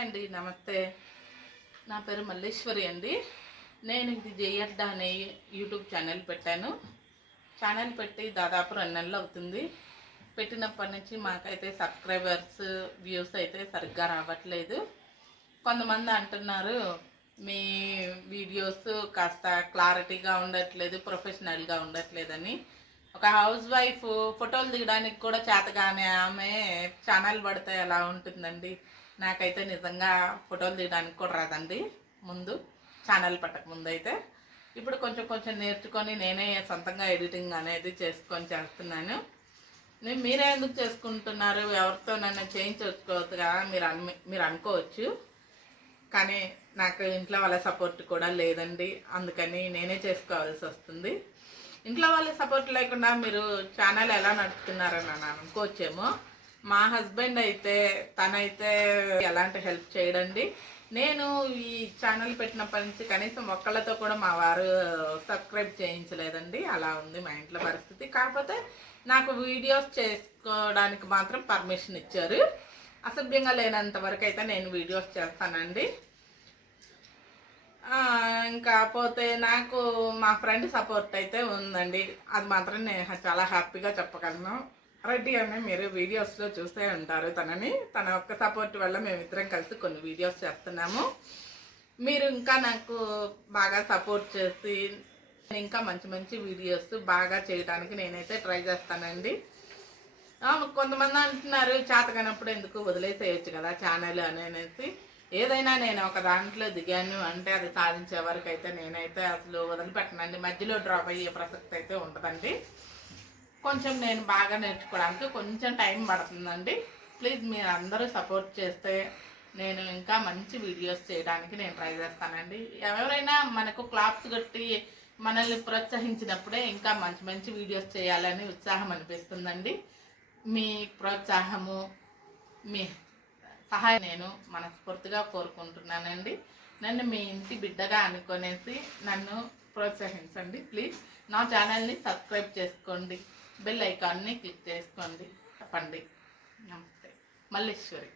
Hi అండి, నమస్తే. నా పేరు మల్లేశ్వరి అండి. నేను ఇది జయడ్డా అనే యూట్యూబ్ ఛానల్ పెట్టాను. ఛానల్ పెట్టి దాదాపు 2 నెలలు అవుతుంది. పెట్టినప్పటి నుంచి మాకైతే సబ్స్క్రైబర్స్ వ్యూస్ అయితే సరిగ్గా రావట్లేదు. కొంతమంది అంటున్నారు మీ వీడియోస్ కాస్త క్లారిటీగా ఉండట్లేదు, ప్రొఫెషనల్గా ఉండట్లేదని. ఒక హౌస్ వైఫ్ ఫోటోలు దిగడానికి కూడా చేతగానే ఆమె ఛానల్ పడితే ఎలా ఉంటుందండి? నాకైతే నిజంగా ఫోటోలు తీయడానికి కూడా రాదండి. ముందు ఛానల్ పట్టక ముందు అయితే, ఇప్పుడు కొంచెం కొంచెం నేర్చుకొని నేనే సొంతంగా ఎడిటింగ్ అనేది చేసుకొని చేస్తున్నాను. మీరే ఎందుకు చేసుకుంటున్నారు, ఎవరితో నన్ను చేయించుకోవచ్చు కదా మీరు అనుకోవచ్చు. కానీ నాకు ఇంట్లో వాళ్ళ సపోర్ట్ కూడా లేదండి, అందుకని నేనే చేసుకోవాల్సి వస్తుంది. ఇంట్లో వాళ్ళ సపోర్ట్ లేకుండా మీరు ఛానల్ ఎలా నడుపుతున్నారని నన్ను అనుకోవచ్చేమో. మా హస్బెండ్ అయితే తనైతే ఎలాంటి హెల్ప్ చేయడండి. నేను ఈ ఛానల్ పెట్టినప్పటి నుంచి కనీసం ఒక్కళ్ళతో కూడా మా వారు సబ్స్క్రైబ్ చేయించలేదండి. అలా ఉంది మా ఇంట్లో పరిస్థితి. కాకపోతే నాకు వీడియోస్ చేసుకోవడానికి మాత్రం పర్మిషన్ ఇచ్చారు. అసభ్యంగా లేనంత వరకు అయితే నేను వీడియోస్ చేస్తానండి. ఇంకా పోతే నాకు మా ఫ్రెండ్ సపోర్ట్ అయితే ఉందండి. అది మాత్రం నేను చాలా హ్యాపీగా చెప్పగలను. రెడ్డి అని మీరు వీడియోస్లో చూస్తూ ఉంటారు తనని. తన ఒక్క సపోర్ట్ వల్ల మేమిద్దరం కలిసి కొన్ని వీడియోస్ చేస్తున్నాము. మీరు ఇంకా నాకు బాగా సపోర్ట్ చేసి ఇంకా మంచి మంచి వీడియోస్ బాగా చేయడానికి నేనైతే ట్రై చేస్తానండి. కొంతమంది అంటున్నారు చేతకానప్పుడు ఎందుకు వదిలేసేయచ్చు కదా ఛానల్ అనేసి. ఏదైనా నేను ఒక దాంట్లో దిగాను అంటే అది సాధించే వరకు అయితే నేనైతే అసలు వదిలిపెట్టనండి. మధ్యలో డ్రాప్ అయ్యే ప్రసక్తి అయితే ఉంటుందండి. కొంచెం నేను బాగా నేర్చుకోవడానికి కొంచెం టైం పడుతుందండి. ప్లీజ్ మీరు అందరూ సపోర్ట్ చేస్తే నేను ఇంకా మంచి వీడియోస్ చేయడానికి నేను ట్రై చేస్తానండి. ఎవరైనా మనకు క్లాప్స్ కొట్టి మనల్ని ప్రోత్సహించినప్పుడే ఇంకా మంచి మంచి వీడియోస్ చేయాలని ఉత్సాహం అనిపిస్తుందండి. మీ ప్రోత్సాహము, మీ సహాయం నేను మనస్ఫూర్తిగా కోరుకుంటున్నానండి. నన్ను మీ ఇంటి బిడ్డగా అనుకునేసి నన్ను ప్రోత్సహించండి. ప్లీజ్ నా ఛానల్ని సబ్స్క్రైబ్ చేసుకోండి, బెల్ ఐకాన్ని క్లిక్ చేసుకోండి. చెప్పండి. నమస్తే. మల్లేశ్వరి.